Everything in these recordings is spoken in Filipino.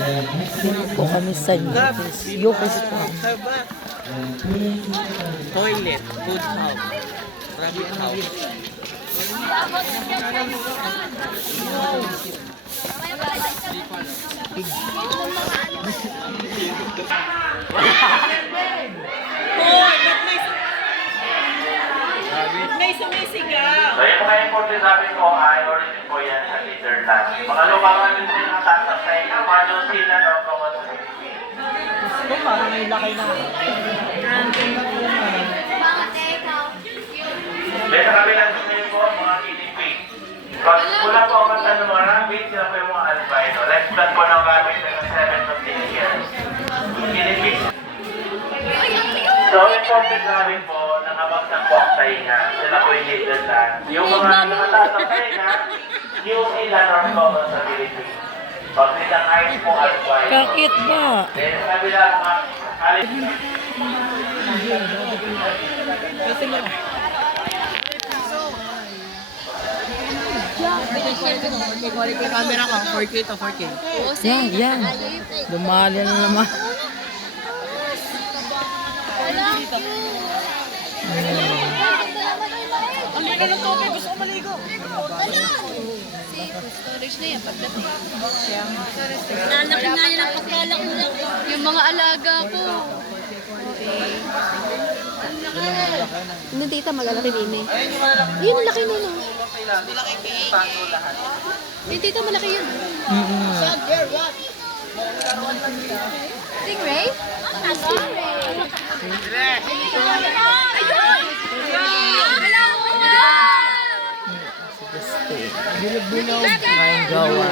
Dito po kami sa Yokis Farm. Toilet, food house, rabbit house. May sumisigaw. So yung mga imported sabi ko ay origin po yan sa Netherlands. Mga lumangan din din ang tatak sa inyo, mga New Zealand or common sa Ito parang may lakay na. May sa kabilang din po mga guinea pig. Pag wala po ang kanta ng mga rabbit, sila po yung mga albino. Lifespan po ng rabbit ng 7 to 10 years. Guinea pig. So imported namin po, nakabagsak po ang tainga. Sila po yung Netherlands. Yung mga nakataas ang tainga, New Zealand or common sa Philippines. Pag nilang ice po albino. Kakit ba? Then sa kabilang mga alis. Camera ko, 4K to 4K. Yan. Dumali na naman. Ang lina ng tope, gusto ko maligo. Storage na yan, pagdating. Nalaki nga yan ang pagkalak mo lang. Yung mga alaga ko. Ano tita, magalaki din eh. Yun, ang laki nun. Yung tita, malaki yun. Stingray? Maing gawa.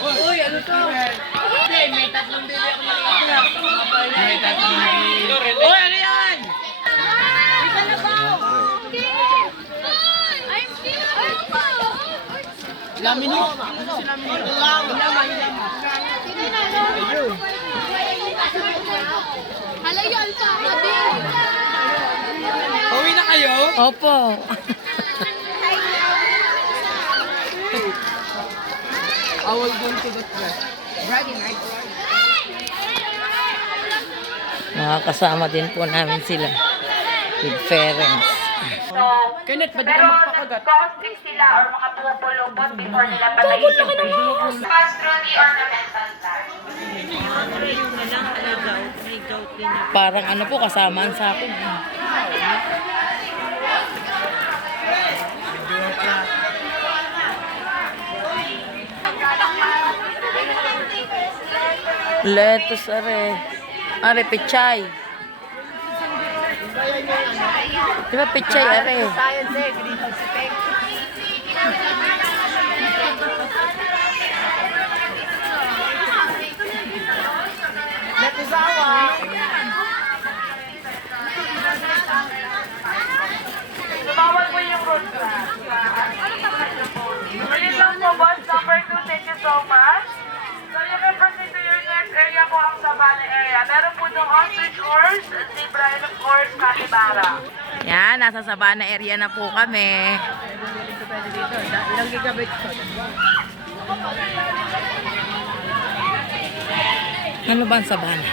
Uy, ano to? May tatlong bili ako nakikita. May tatlong bili. Uy, ano yan? Lamin mo. Hala yun pa, Gabi. Uwi na kayo? Opo. I will go to the press. Bragging right? Makakasama din po namin sila with parents. Kenneth, ba't ka Pero magpakagat? nag-costing sila or mga pumupulupot before nila patayin yung fish. Pass through the ornamental plant. Parang ano po, kasamaan sa akin. Lettuce, are, pechay. Di ba pechay, are? Science eh, greenhouse effect. Netizawa. Lumawag mo yung road grass. Ayun lang po, boss. Number 2, thank you so much. So you can proceed to your next area po, ang Sabana area. Meron po itong ostrich horse, zebra, and of course, capybara. Yan, nasa Sabana area na po kami. Ilang gigabit ko? Ano ba ang Sabana?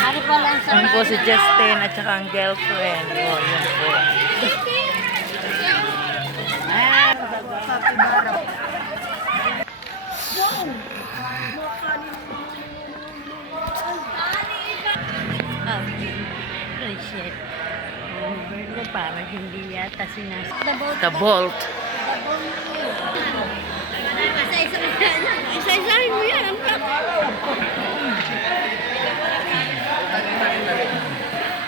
Ano pala ang Yan po si Justin at saka ang girlfriend. Oh, yun po. Oh, shit. Bird parang hindi yata sinas. The Bolt. Isa-isahin mo yan. Ang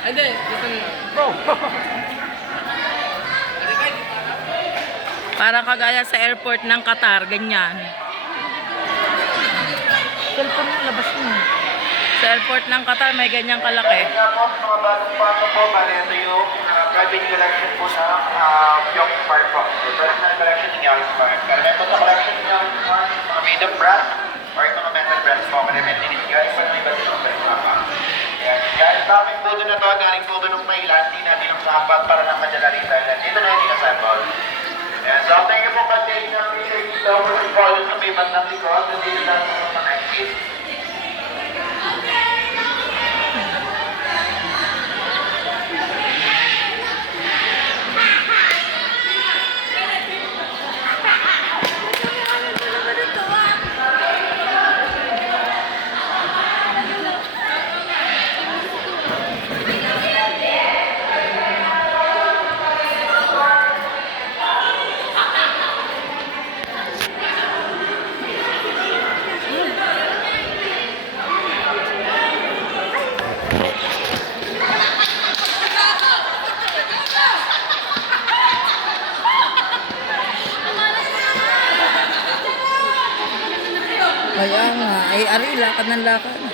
Hindi, dito na. Parang kagaya sa airport ng Qatar, ganyan. Cellphone mo, labas mo. Sa airport ng Qatar, may ganyang kalaki. Kaya po, sa mga bagong pato po, bali ito yung private collection po sa York Park po. The personal collection ng York Park. Pero may po sa collection ng mga made of brass or yung mga metal brass po. Kasi may to, galing po doon ng Maynila, hindi natin ang sapat para lang madala rin tayo. Dito na hindi na-sample. Ayan, so thank you po pag-take ng research dito. Kasi po, doon sa may bandang likod, nandito lang po sa exit. Kaya nga, ay ari, lakad ng lakad.